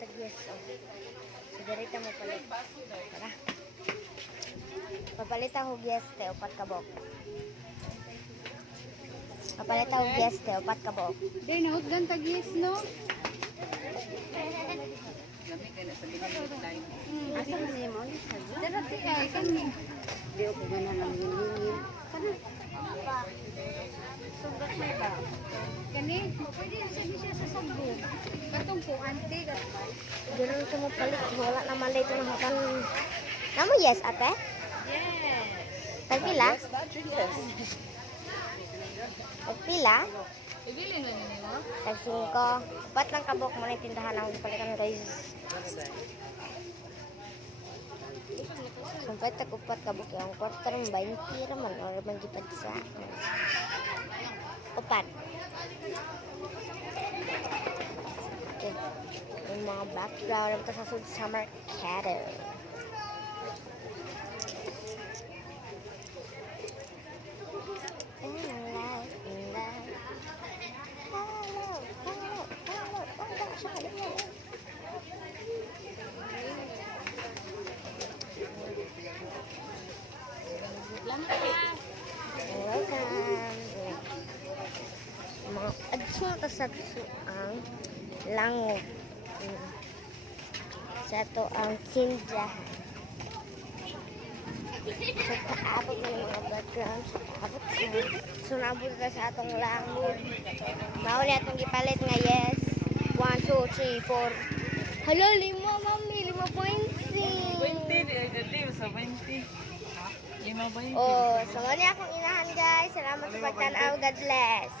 tag-yes. Oh. Sigarita mo palit. Tara. Papalit ako yes, te. Upat kabok. Papalit ako yes, te. Upat kabok. Day, nahutdan tag-yes, no? Asa man niyo mo? Darati kay kami. Di ako gana lang hingin. Sugat may ba? Kani, pwede siya sa sabbo. Katong po, ante. Ganun ko mo palit. Wala naman dito na hakan. Namo yes, ate? Yes. Tagpila? Tagpila? Ibili na nila. Tag 5. Upat lang kabok mo na yung tindahan ang palitan guys. Sumpay tag upat kabok yung kwarta ng 20 raman or man gipad sa upat. Okay. Yung mga background ito sa summer cattle. Mga adsun ta sa ang lango. Sa to ang tindahan. So, paabot na yung mga background. So, paabot na. So, naabot na sa atong lango. Mauli atong gipalit nga yes. 1, 2, 3, 4. Hala, 5, mami. 5.20. 20, sa 20. 5.20. Oh, so, muli akong inahan guys. Salamat sa pagtanaw. God bless.